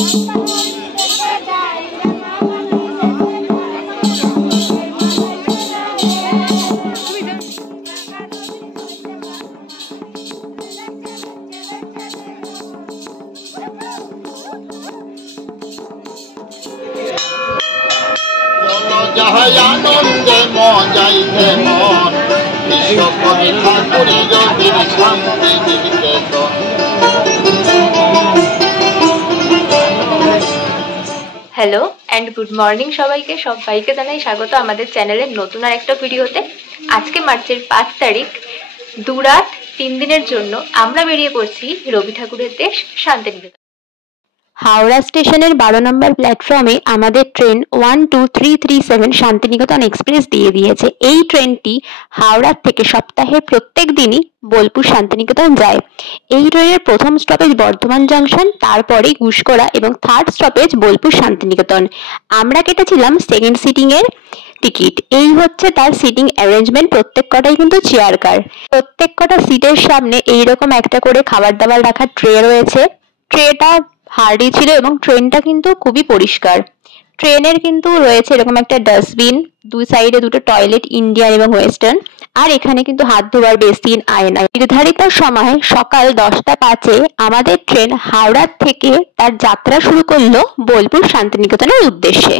যাহাই আনন্দে মজাইতে মন বিশ্বকবি ঠাকুরের রবির শান্তি নিকেতন। হ্যালো অ্যান্ড গুড মর্নিং সবাইকে জানাই স্বাগত আমাদের চ্যানেলের নতুন আর একটা ভিডিওতে। আজকে মার্চের 5 তারিখ, 2 রাত 3 দিনের জন্য আমরা বেরিয়ে পড়ছি রবি ঠাকুরের দেশ শান্তিনিকেতন। হাওড়া স্টেশনের 12 নম্বর প্ল্যাটফর্মে আমাদের ট্রেন 12337 শান্তিনিকেতন এক্সপ্রেস দিয়ে দিয়েছে। এই ট্রেনটি হাওড়ার থেকে সপ্তাহের প্রত্যেক দিনই বোলপুর শান্তিনিকেতন যায়। এই ট্রেনের প্রথম স্টপেজ বর্ধমান জাংশন, তারপরে গুসকরা এবং থার্ড স্টপেজ বোলপুর শান্তিনিকেতন। আমরা কেটেছিলাম সেকেন্ড সিটিং এর টিকিট। এই হচ্ছে তার সিটিং অ্যারেঞ্জমেন্ট। প্রত্যেক কটাই কিন্তু চেয়ার কার। প্রত্যেক কটা সিটের সামনে এইরকম একটা করে খাবার দাবার রাখার ট্রে রয়েছে। ট্রেটা হার্ডি ছিল এবং ট্রেনটা কিন্তু খুবই পরিষ্কার। ট্রেনের কিন্তু রয়েছে এরকম একটা ডাস্টবিন, দুই সাইডে দুটো টয়লেট, ইন্ডিয়ান এবং ওয়েস্টার্ন, আর এখানে কিন্তু হাত ধোয়ার বেসিন, আয়না। নির্ধারিত সময় সকাল 10টা 5-এ আমাদের ট্রেন হাওড়ার থেকে তার যাত্রা শুরু করলো বোলপুর শান্তিনিকেতনের উদ্দেশ্যে।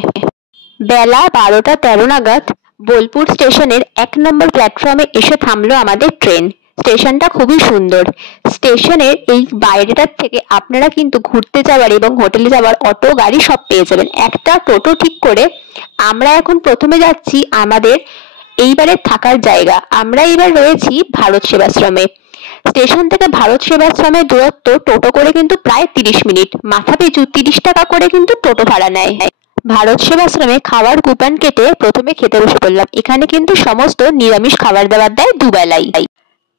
বেলা 12টা 13 নাগাদ বোলপুর স্টেশনের 1 নম্বর প্ল্যাটফর্মে এসে থামলো আমাদের ট্রেন। স্টেশনটা খুবই সুন্দর। স্টেশনের এই বাইরেটার থেকে আপনারা কিন্তু ঘুরতে যাওয়ার এবং হোটেলে যাওয়ার অটো গাড়ি সব পেয়ে যাবেন। একটা টোটো ঠিক করে আমরা এখন প্রথমে যাচ্ছি আমাদের এইবারের থাকার জায়গা। আমরা এবার রয়েছি ভারত সেবাশ্রমে। স্টেশন থেকে ভারত সেবাশ্রমের দূরত্ব টোটো করে কিন্তু প্রায় 30 মিনিট। মাথা পিছু 30 টাকা করে কিন্তু টোটো ভাড়া নেয়। ভারত সেবাশ্রমে খাওয়ার কুপন কেটে প্রথমে খেতে বসে পড়লাম। এখানে কিন্তু সমস্ত নিরামিষ খাবার দাবার দেয় দুবেলাই।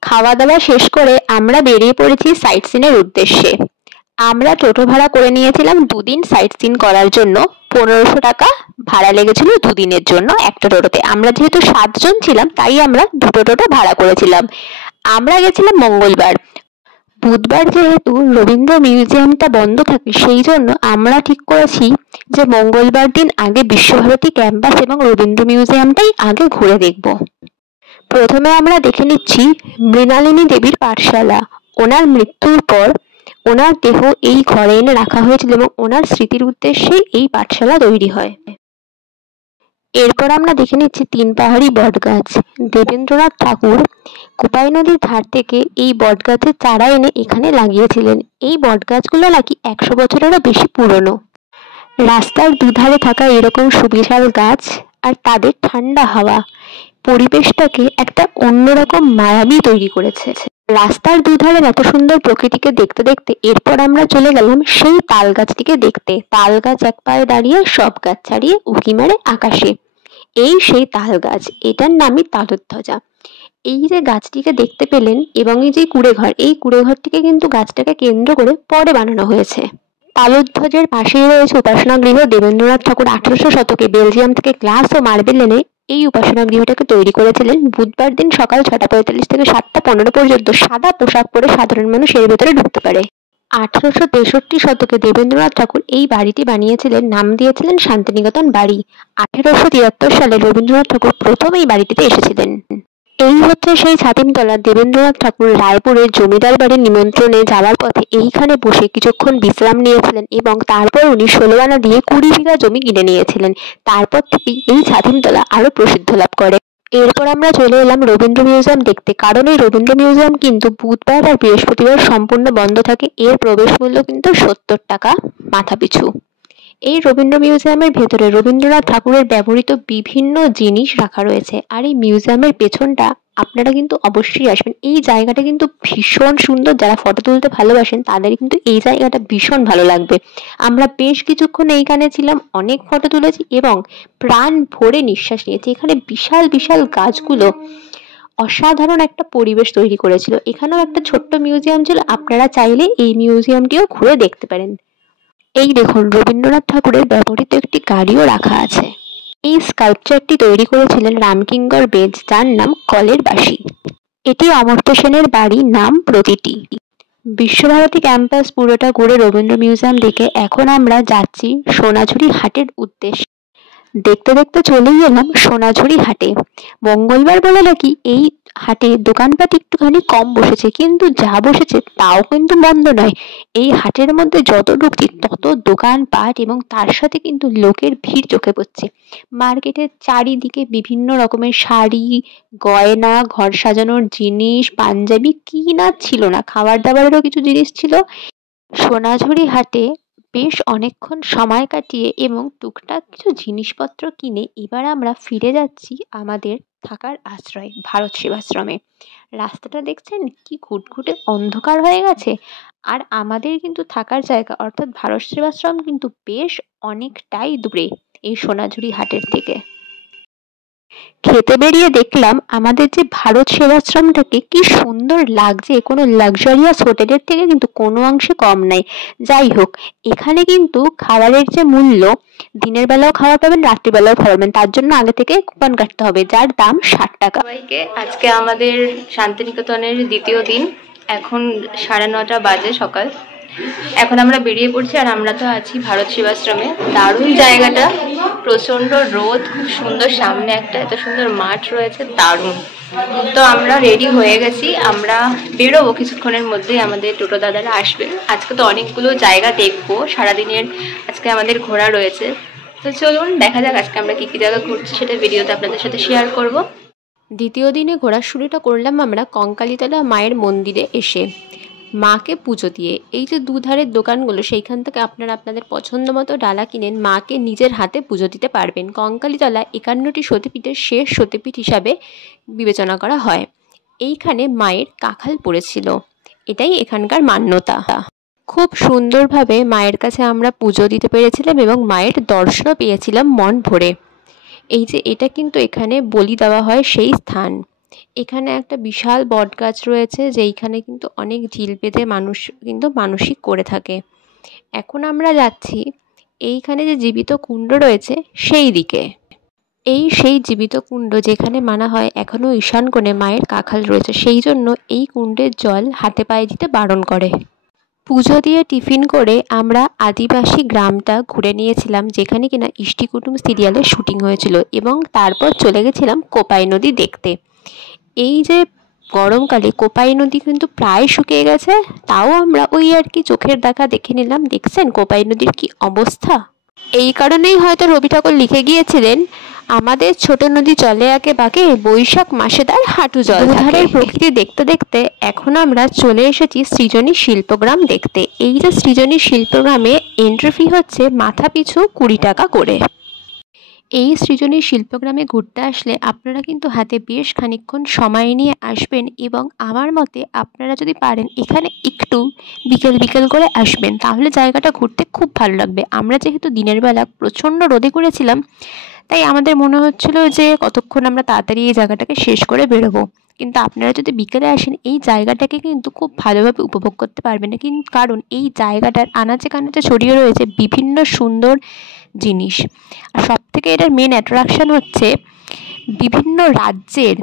খাওয়া দাওয়া শেষ করে আমরা বেরিয়ে পড়েছি সাইট সিনের উদ্দেশ্যে। আমরা টোটো ভাড়া করে নিয়েছিলাম 2 দিন সাইট সিন করার জন্য। 1500 টাকা ভাড়া লেগেছিল 2 দিনের জন্য একটা টোটোতে। আমরা যেহেতু 7 জন ছিলাম তাই আমরা দুটো টোটো ভাড়া করেছিলাম। আমরা গেছিলাম মঙ্গলবার। বুধবার যেহেতু রবীন্দ্র মিউজিয়ামটা বন্ধ থাকে, সেই জন্য আমরা ঠিক করেছি যে মঙ্গলবার দিন আগে বিশ্বভারতী ক্যাম্পাস এবং রবীন্দ্র মিউজিয়ামটাই আগে ঘুরে দেখব। প্রথমে আমরা দেখে নিচ্ছি মৃণালিনী দেবীর পাঠশালা। ওনার মৃত্যুর পর ওনার দেহ এই ঘরে এনে রাখা হয়েছিল এবং ওনার স্মৃতির উদ্দেশ্যে এই পাঠশালা তৈরি হয়। এরপর আমরা দেখে নিচ্ছি 3 পাহাড়ি বটগাছ। দেবেন্দ্রনাথ ঠাকুর কোপাই নদীর ধার থেকে এই বটগাছের চারা এনে এখানে লাগিয়েছিলেন। এই বটগাছগুলো নাকি 100 বছরেরও বেশি পুরনো। রাস্তার দুধারে থাকা এরকম সুবিশাল গাছ আর তাদের ঠান্ডা হাওয়া পরিবেশটাকে একটা অন্যরকম মায়াবী তৈরি করেছে। রাস্তার দুধারে এত সুন্দর প্রকৃতিকে দেখতে দেখতে এরপর আমরা চলে গেলাম সেই তাল গাছটিকে দেখতে। তাল গাছ এক পায়ে দাঁড়িয়ে, সব গাছ ছাড়িয়ে উঁকি মারে আকাশে। এই সেই তাল গাছ, এটার নামই তালধ্বজা। এই যে গাছটিকে দেখতে পেলেন এবং এই যে কুড়েঘর, এই কুড়েঘরটিকে কিন্তু গাছটাকে কেন্দ্র করে পরে বানানো হয়েছে। তালধ্বজের পাশেই রয়েছে উপাসনা গৃহ। দেবেন্দ্রনাথ ঠাকুর 1800 শতকে বেলজিয়াম থেকে গ্লাস ও মার্বেল এনে এই উপাসনা গৃহটাকে তৈরি করেছিলেন। বুধবার দিন সকাল 6টা 45 থেকে 7টা 15 পর্যন্ত সাদা পোশাক পরে সাধারণ মানুষ এর ভেতরে ঢুকতে পারে। 1863 শতকে দেবেন্দ্রনাথ ঠাকুর এই বাড়িটি বানিয়েছিলেন, নাম দিয়েছিলেন শান্তিনিকেতন বাড়ি। 1873 সালে রবীন্দ্রনাথ ঠাকুর প্রথম এই বাড়িটিতে এসেছিলেন। এই হচ্ছে সেই ছাতিমতলা। দেবেন্দ্রনাথ ঠাকুর রায়পুরের জমিদার বাড়ির নিমন্ত্রণে যাওয়ার পথে এইখানে বসে কিছুক্ষণ বিশ্রাম নিয়েছিলেন এবং তারপর উনি 16 আনা দিয়ে 20 বিঘা জমি কিনে নিয়েছিলেন। তারপর থেকেই এই ছাতিমতলা আরো প্রসিদ্ধ লাভ করে। এরপর আমরা চলে এলাম রবীন্দ্র মিউজিয়াম দেখতে, কারণ এই রবীন্দ্র মিউজিয়াম কিন্তু বুধবার আর বৃহস্পতিবার সম্পূর্ণ বন্ধ থাকে। এর প্রবেশ মূল্য কিন্তু 70 টাকা মাথা পিছু। এই রবীন্দ্র মিউজিয়ামের ভেতরে রবীন্দ্রনাথ ঠাকুরের ব্যবহৃত বিভিন্ন জিনিস রাখা রয়েছে। আর এই মিউজিয়ামের পেছনটা আপনারা কিন্তু অবশ্যই আসবেন। এই জায়গাটা কিন্তু ভীষণ সুন্দর। যারা ফটো তুলতে ভালোবাসেন তাদের কিন্তু এই জায়গাটা ভীষণ ভালো লাগবে। আমরা বেশ কিছুক্ষণ এইখানে ছিলাম, অনেক ফটো তুলেছি এবং প্রাণ ভরে নিঃশ্বাস নিয়েছি। এখানে বিশাল বিশাল গাছগুলো অসাধারণ একটা পরিবেশ তৈরি করেছিল। এখানেও একটা ছোট্ট মিউজিয়াম ছিল, আপনারা চাইলে এই মিউজিয়ামটিও ঘুরে দেখতে পারেন। এই দেখুন, রবীন্দ্রনাথ ঠাকুরের ব্যবহৃত একটি গাড়িও রাখা আছে। এই স্কাল্পচারটি তৈরি করেছিলেন রামকিঙ্কর বেজ, যার নাম কলের বাসী। এটি অমর্ত্য সেনের বাড়ি, নাম প্রতিটি। বিশ্বভারতী ক্যাম্পাস পুরোটা ঘুরে রবীন্দ্র মিউজিয়াম দেখে এখন আমরা যাচ্ছি সোনাঝুরি হাটের উদ্দেশ্যে। দেখতে দেখতে চলেই এলাম সোনাঝুরি হাটে। মঙ্গলবার বলে নাকি এই হাটে দোকানপাট একটুখানি কম বসেছে, কিন্তু যা বসেছে তাও কিন্তু মন্দ নয়। এই হাটের মধ্যে যত ঢুকছি তত দোকানপাট এবং তার সাথে কিন্তু লোকের ভিড় চোখে পড়ছে। মার্কেটের চারিদিকে বিভিন্ন রকমের শাড়ি, গয়না, ঘর সাজানোর জিনিস, পাঞ্জাবি, কি না ছিল না, খাবার দাবারেরও কিছু জিনিস ছিল। সোনাঝুরি হাটে বেশ অনেকক্ষণ সময় কাটিয়ে এবং টুকটাক কিছু জিনিসপত্র কিনে এবার আমরা ফিরে যাচ্ছি আমাদের থাকার আশ্রয় ভারত সেবাশ্রমে। রাস্তাটা দেখছেন কি ঘুটঘুটে অন্ধকার হয়ে গেছে, আর আমাদের কিন্তু থাকার জায়গা অর্থাৎ ভারত সেবাশ্রম কিন্তু বেশ অনেকটাই দূরে এই সোনাঝুরি হাটের থেকে। খেতে বেরিয়ে দেখলাম আমাদের যে ভারত সেবাশ্রমটাকে কি সুন্দর লাগছে, কোনো লাক্সারিয়াস হোটেলের থেকে কিন্তু কোনো অংশে কম নাই। যাই হোক, এখানে কিন্তু খাবারের যে মূল্য, দিনের বেলাও খাবার পাবেন, রাত্রিবেলাও খাবার পাবেন, তার জন্য আগে থেকে কুপন কাটতে হবে, যার দাম 60 টাকা। সবাইকে আজকে আমাদের শান্তিনিকেতনের দ্বিতীয় দিন। এখন 9:30 বাজে সকাল। এখন আমরা বেরিয়ে পড়ছি, আর আমরা তো আছি ভারত সেবাশ্রমে। দারুণ জায়গাটা, প্রচন্ড রোদ, খুব সুন্দর, সামনে একটা এত সুন্দর মাঠ রয়েছে, দারুণ। তো আমরা রেডি হয়ে গেছি, আমরা বেরোবো কিছুক্ষণের মধ্যেই, আমাদের টোটো দাদারা আসবে। আজকে তো অনেকগুলো জায়গা দেখবো, সারাদিনের আজকে আমাদের ঘোরা রয়েছে। তো চলুন দেখা যাক আজকে আমরা কী কী জায়গা ঘুরছি, সেটা ভিডিওতে আপনাদের সাথে শেয়ার করব। দ্বিতীয় দিনে ঘোরার শুরুটা করলাম আমরা কঙ্কালীতলা মায়ের মন্দিরে এসে মাকে পুজো দিয়ে। এই যে দুধারের দোকানগুলো, সেইখান থেকে আপনারা আপনাদের পছন্দ মতো ডালা কিনেন, মাকে নিজের হাতে পুজো দিতে পারবেন। কঙ্কালীতলা 51টি সতীপীঠের শেষ সতীপীঠ হিসাবে বিবেচনা করা হয়। এইখানে মায়ের কাখাল পড়েছিল, এটাই এখানকার মান্যতা। খুব সুন্দরভাবে মায়ের কাছে আমরা পুজো দিতে পেরেছিলাম এবং মায়ের দর্শনও পেয়েছিলাম মন ভরে। এই যে এটা কিন্তু এখানে বলি দেওয়া হয় সেই স্থান। এখানে একটা বিশাল বট গাছ রয়েছে, যেইখানে কিন্তু অনেক ঝিল বেঁধে মানুষ কিন্তু মানসিক করে থাকে। এখন আমরা যাচ্ছি এইখানে যে জীবিত কুণ্ড রয়েছে সেই দিকে। সেই জীবিত কুণ্ড যেখানে মানা হয় এখনও ঈশান কোণে মায়ের কাখাল রয়েছে, সেই জন্য এই কুণ্ডের জল হাতে পায়ে দিতে বারণ করে। পুজো দিয়ে টিফিন করে আমরা আদিবাসী গ্রামটা ঘুরে নিয়েছিলাম, যেখানে কিনা ইষ্টি কুটুম সিরিয়ালের শুটিং হয়েছিল, এবং তারপর চলে গেছিলাম কোপাই নদী দেখতে। এই যে গরমকালে কোপাই নদী কিন্তু প্রায় শুকিয়ে গেছে, তাও আমরা ওই আর কি চোখের দেখা দেখে নিলাম। দেখছেন কোপাই নদীর কি অবস্থা। এই কারণেই হয়তো রবি ঠাকুর লিখে গিয়েছিলেন, আমাদের ছোট নদী চলে একে বাঁকে, বৈশাখ মাসে তার হাঁটু জল। দুধারের প্রকৃতি দেখতে দেখতে এখন আমরা চলে এসেছি সৃজনী শিল্পগ্রাম দেখতে। এই যে সৃজনী শিল্পগ্রামে এন্ট্রি ফি হচ্ছে মাথা পিছু 20 টাকা করে। এই সৃজনী শিল্পগ্রামে ঘুরতে আসলে আপনারা কিন্তু হাতে বেশ খানিকক্ষণ সময় নিয়ে আসবেন, এবং আমার মতে আপনারা যদি পারেন এখানে একটু বিকেল বিকেল করে আসবেন, তাহলে জায়গাটা ঘুরতে খুব ভালো লাগবে। আমরা যেহেতু দিনের বেলা প্রচণ্ড রোদে ঘুরেছিলাম, তাই আমাদের মনে হচ্ছিল যে কতক্ষণ আমরা তাড়াতাড়ি এই জায়গাটাকে শেষ করে বেরোবো, কিন্তু আপনারা যদি বিকেলে আসেন এই জায়গাটাকে কিন্তু খুব ভালোভাবে উপভোগ করতে পারবেন না, কিন্তু কারণ এই জায়গাটার আনাচে কানাচে ছড়িয়ে রয়েছে বিভিন্ন সুন্দর জিনিস। আর সবথেকে এটার মেন অ্যাট্রাকশন হচ্ছে বিভিন্ন রাজ্যের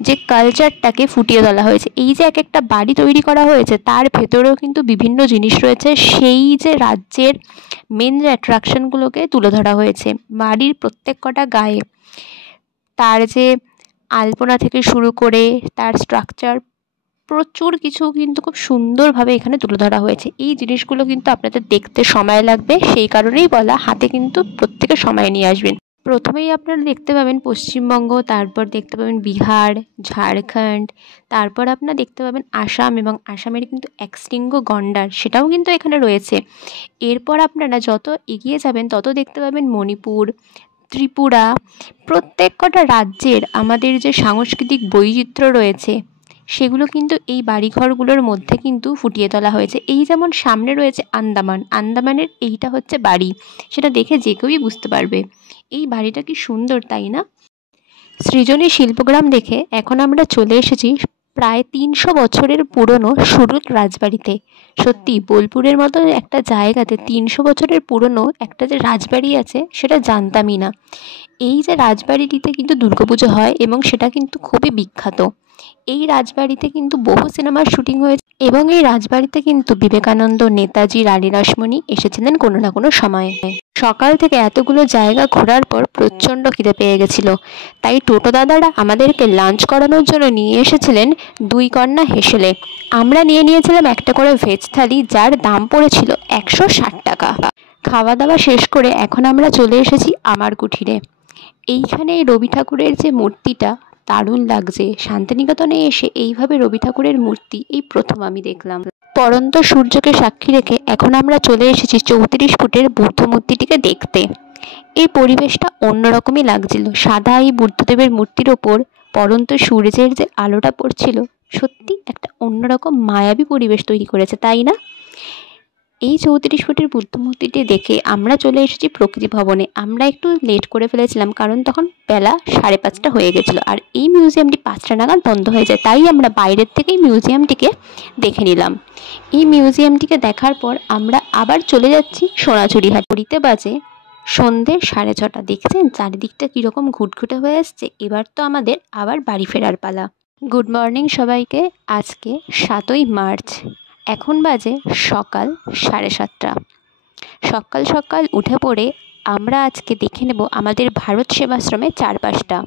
যে কালচারটাকে ফুটিয়ে তোলা হয়েছে। এই যে এক একটা বাড়ি তৈরি করা হয়েছে, তার ভেতরেও কিন্তু বিভিন্ন জিনিস রয়েছে, সেই যে রাজ্যের মেন যে অ্যাট্রাকশনগুলোকে তুলে ধরা হয়েছে। বাড়ির প্রত্যেক কটা গায়ে তার যে আলপনা থেকে শুরু করে তার স্ট্রাকচার, প্রচুর কিছু কিন্তু খুব সুন্দরভাবে এখানে তুলে ধরা হয়েছে। এই জিনিসগুলো কিন্তু আপনাদের দেখতে সময় লাগবে, সেই কারণেই বলা হাতে কিন্তু প্রত্যেকে সময় নিয়ে আসবেন। প্রথমেই আপনারা দেখতে পাবেন পশ্চিমবঙ্গ, তারপর দেখতে পাবেন বিহার, ঝাড়খণ্ড, তারপর আপনারা দেখতে পাবেন আসাম, এবং আসামের কিন্তু এক্সটিঙ্গো গন্ডার সেটাও কিন্তু এখানে রয়েছে। এরপর আপনারা যত এগিয়ে যাবেন তত দেখতে পাবেন মণিপুর, ত্রিপুরা। প্রত্যেক কটা রাজ্যের আমাদের যে সাংস্কৃতিক বৈচিত্র্য রয়েছে সেগুলো কিন্তু এই বাড়িঘরগুলোর মধ্যে কিন্তু ফুটিয়ে তোলা হয়েছে। এই যেমন সামনে রয়েছে আন্দামান, আন্দামানের এইটা হচ্ছে বাড়ি, সেটা দেখে যে কেউই বুঝতে পারবে এই বাড়িটা কি সুন্দর, তাই না? সৃজনী শিল্পগ্রাম দেখে এখন আমরা চলে এসেছি প্রায় 300 বছরের পুরনো সুরুত রাজবাড়িতে। সত্যি বোলপুরের মতো একটা জায়গাতে 300 বছরের পুরনো একটা যে রাজবাড়ি আছে সেটা জানতামই না। এই যে রাজবাড়িটিতে কিন্তু দুর্গাপুজো হয় এবং সেটা কিন্তু খুবই বিখ্যাত। এই রাজবাড়িতে কিন্তু বহু সিনেমার শুটিং হয়েছে এবং এই রাজবাড়িতে কিন্তু বিবেকানন্দ, নেতাজি, রানী রাসমণি এসেছিলেন কোনো না কোনো সময়ে। সকাল থেকে এতগুলো জায়গা ঘোরার পর প্রচণ্ড খিদে পেয়ে গেছিল, তাই টোটো দাদারা আমাদেরকে লাঞ্চ করানোর জন্য নিয়ে এসেছিলেন 2 কর্না হেসেলে। আমরা নিয়ে নিয়েছিলাম একটা করে ভেজ থালি, যার দাম পড়েছিল 160 টাকা। খাওয়া দাওয়া শেষ করে এখন আমরা চলে এসেছি আমার কুঠিরে। এইখানে রবি ঠাকুরের যে মূর্তিটা দারুণ লাগছে। শান্তিনিকেতনে এসে এইভাবে রবি ঠাকুরের মূর্তি এই প্রথম আমি দেখলাম। পরন্ত সূর্যকে সাক্ষী রেখে এখন আমরা চলে এসেছি 34 ফুটের বুদ্ধ মূর্তিটিকে দেখতে। এই পরিবেশটা অন্যরকমই লাগছিল। সাদা এই বুদ্ধদেবের মূর্তির ওপর পরন্ত সূর্যের যে আলোটা পড়ছিল, সত্যি একটা অন্যরকম মায়াবী পরিবেশ তৈরি করেছে, তাই না? এই 34 ফুটের বুদ্ধ মূর্তিটি দেখে আমরা চলে এসেছি প্রকৃতি ভবনে। আমরা একটু লেট করে ফেলেছিলাম, কারণ তখন বেলা 5:30 হয়ে গেছিলো, আর এই মিউজিয়ামটি 5টা নাগাদ বন্ধ হয়ে যায়। তাই আমরা বাইরের থেকেই মিউজিয়ামটিকে দেখে নিলাম। এই মিউজিয়ামটিকে দেখার পর আমরা আবার চলে যাচ্ছি সোনাঝুরিহাট। ঘড়িতে বাজে সন্ধ্যে 6:30। দেখছেন চারিদিকটা কীরকম ঘুটঘুটে হয়ে আসছে। এবার তো আমাদের আবার বাড়ি ফেরার পালা। গুড মর্নিং সবাইকে। আজকে 7ই মার্চ। এখন বাজে সকাল 7:30। সকাল সকাল উঠে পড়ে আমরা আজকে দেখে নেব আমাদের ভারত সেবাশ্রমের চারপাশটা।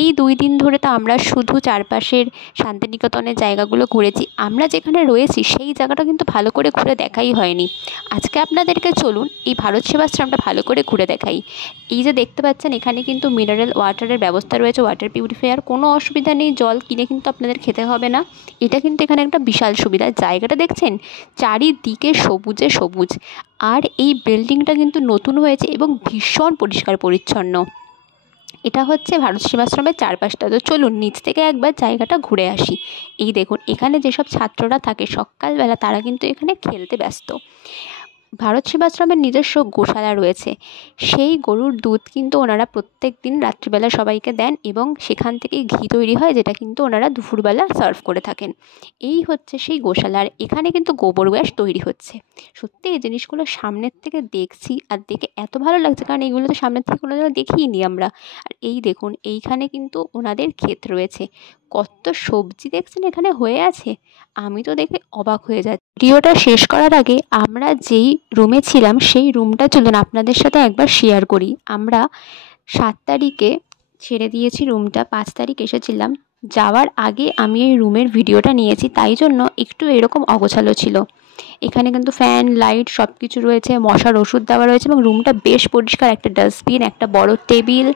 এই 2 দিন ধরে তো আমরা শুধু চারপাশের শান্তিনিকেতনের জায়গাগুলো ঘুরেছি। আমরা যেখানে রয়েছি সেই জায়গাটা কিন্তু ভালো করে ঘুরে দেখাই হয়নি। আজকে আপনাদেরকে চলুন এই ভারত সেবাশ্রমটা ভালো করে ঘুরে দেখাই। এই যে দেখতে পাচ্ছেন, এখানে কিন্তু মিনারেল ওয়াটারের ব্যবস্থা রয়েছে, ওয়াটার পিউরিফায়ার। কোনো অসুবিধা নেই, জল কিনে কিন্তু আপনাদের খেতে হবে না। এটা কিন্তু এখানে একটা বিশাল সুবিধা। জায়গাটা দেখছেন, চারিদিকে সবুজে সবুজ। আর এই বিল্ডিংটা কিন্তু নতুন হয়েছে এবং ভীষণ পরিষ্কার পরিচ্ছন্ন। এটা হচ্ছে ভারত সেবাশ্রমের চারপাশটা। তো চলুন নিচ থেকে একবার জায়গাটা ঘুরে আসি। এই দেখুন, এখানে যেসব ছাত্ররা থাকে সকালবেলা, তারা কিন্তু এখানে খেলতে ব্যস্ত। ভারত সেবাশ্রমের নিজস্ব গোশালা রয়েছে। সেই গরুর দুধ কিন্তু ওনারা প্রত্যেক দিন রাত্রিবেলা সবাইকে দেন এবং সেখান থেকেই ঘি তৈরি হয়, যেটা কিন্তু ওনারা দুপুরবেলা সার্ভ করে থাকেন। এই হচ্ছে সেই গোশালা। আর এখানে কিন্তু গোবর গ্যাস তৈরি হচ্ছে। সত্যি এই জিনিসগুলো সামনের থেকে দেখছি আর দেখে এত ভালো লাগছে, কারণ এইগুলো তো সামনের থেকে কোনোদিনও দেখিনি আমরা। আর এই দেখুন, এইখানে কিন্তু ওনাদের ক্ষেত রয়েছে। কত সবজি দেখছেন এখানে হয়ে আছে, আমি তো দেখে অবাক হয়ে যাচ্ছি। ভিডিওটা শেষ করার আগে আমরা যেই রুমে ছিলাম সেই রুমটা চলুন আপনাদের সাথে একবার শেয়ার করি। আমরা 7 তারিখে ছেড়ে দিয়েছি রুমটা, 5 তারিখ এসেছিলাম। যাওয়ার আগে আমি এই রুমের ভিডিওটা নিয়েছি, তাই জন্য একটু এরকম অগোছালো ছিল। এখানে কিন্তু ফ্যান, লাইট সব কিছু রয়েছে, মশার ওষুধ দেওয়া রয়েছে এবং রুমটা বেশ পরিষ্কার। একটা ডাস্টবিন, একটা বড় টেবিল,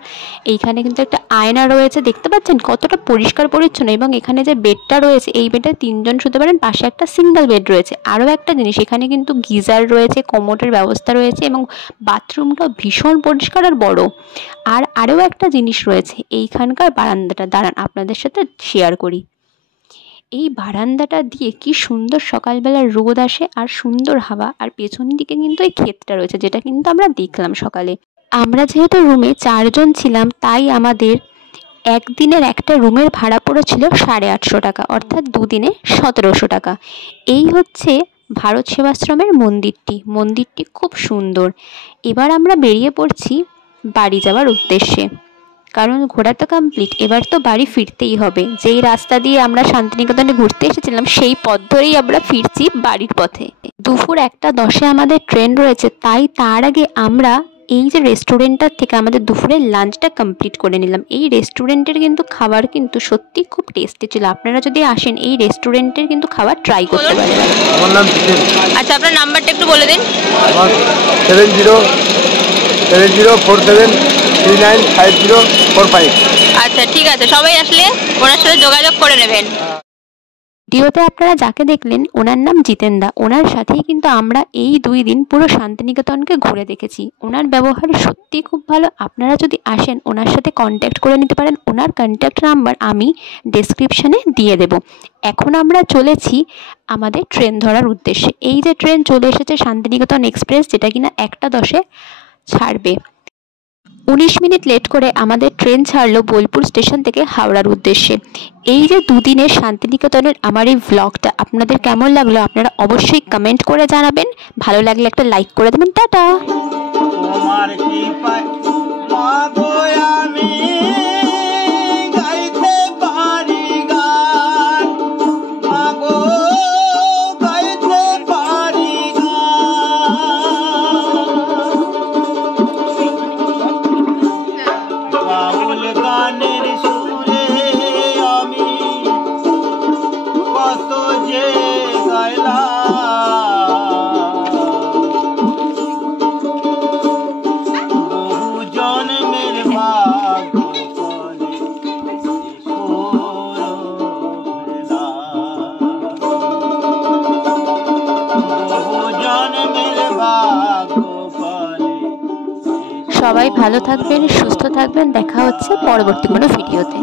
এইখানে কিন্তু একটা আয়না রয়েছে। দেখতে পাচ্ছেন কতটা পরিষ্কার পরিচ্ছন্ন। এবং এখানে যে বেডটা রয়েছে, এই বেডে 3 জন শুতে পারেন, পাশে একটা সিঙ্গেল বেড রয়েছে। আরও একটা জিনিস, এখানে কিন্তু গিজার রয়েছে, কোমোডের ব্যবস্থা রয়েছে এবং বাথরুমটাও ভীষণ পরিষ্কার আর বড়। আর আরও একটা জিনিস রয়েছে, এইখানকার বারান্দাটা, দাঁড়ান আপনাদের সাথে শেয়ার করি। এই বারান্দাটা দিয়ে কি সুন্দর সকালবেলা রোদ আসে আর সুন্দর হাওয়া। আর পেছন দিকে কিন্তু এই ক্ষেতটা রয়েছে, যেটা কিন্তু আমরা দেখলাম সকালে। আমরা যেহেতু রুমে 4 জন ছিলাম, তাই আমাদের একদিনের একটা রুমের ভাড়া পড়েছিল 850 টাকা, অর্থাৎ 2 দিনে 1700 টাকা। এই হচ্ছে ভারত সেবাশ্রমের মন্দিরটি খুব সুন্দর। এবার আমরা বেরিয়ে পড়ছি বাড়ি যাওয়ার উদ্দেশ্যে, কারণ ঘোরা তো কমপ্লিট। এবার তো বাড়ি ফিরতেই হবে। যেই রাস্তা দিয়ে আমরা শান্তিনিকেতনে ঘুরতে এসেছিলাম সেই পথ ধরেই আমরা ফিরছি বাড়ির পথে। দুপুর 1:10 আমাদের ট্রেন রয়েছে, তাই তার আগে আমরা এই যে রেস্টুরেন্টটার থেকে আমাদের দুপুরের লাঞ্চটা কমপ্লিট করে নিলাম। এই রেস্টুরেন্টের কিন্তু খাবার কিন্তু সত্যি খুব টেস্টি ছিল। আপনারা যদি আসেন এই রেস্টুরেন্টের কিন্তু খাবার ট্রাই করতে পারেন। আমার নাম জিতেন। আচ্ছা, আপনার নাম্বারটা একটু বলে দিন। আমার 7070395045। আচ্ছা ঠিক আছে, সবাই আসলে ওনার সাথে যোগাযোগ করে নেবেন। ভিডিওতে আপনারা যাকে দেখলেন ওনার নাম জিতেন দা। ওনার সাথেই কিন্তু আমরা এই 2 দিন পুরো শান্তিনিকেতনকে ঘুরে দেখেছি। ওনার ব্যবহার সত্যি খুব ভালো। আপনারা যদি আসেন ওনার সাথে কন্ট্যাক্ট করে নিতে পারেন। ওনার কন্ট্যাক্ট নাম্বার আমি ডেসক্রিপশনে দিয়ে দেব। এখন আমরা চলেছি আমাদের ট্রেন ধরার উদ্দেশ্যে। এই যে ট্রেন চলে এসেছে শান্তিনিকেতন এক্সপ্রেস, যেটা কিনা 1:10 ছাড়বে। 19 মিনিট লেট করে আমাদের ট্রেন ছাড়লো বোলপুর স্টেশন থেকে হাওড়ার উদ্দেশ্যে। এই যে 2 দিনের শান্তিনিকেতনের আমার এই ভ্লগটা আপনাদের কেমন লাগলো আপনারা অবশ্যই কমেন্ট করে জানাবেন। ভালো লাগলে একটা লাইক করে দেবেন। টাটা। তোমার কৃপায় মা গো আমি গাইতে পারি গান। যে গাইলা বহু জন্মের ভাগ্য ফলে বহু জন্মের ভাগ্য ফলে। সবাই ভালো থাকবেন, সুস্থ থাকবেন। দেখা হচ্ছে পরবর্তী কোনো ভিডিওতে।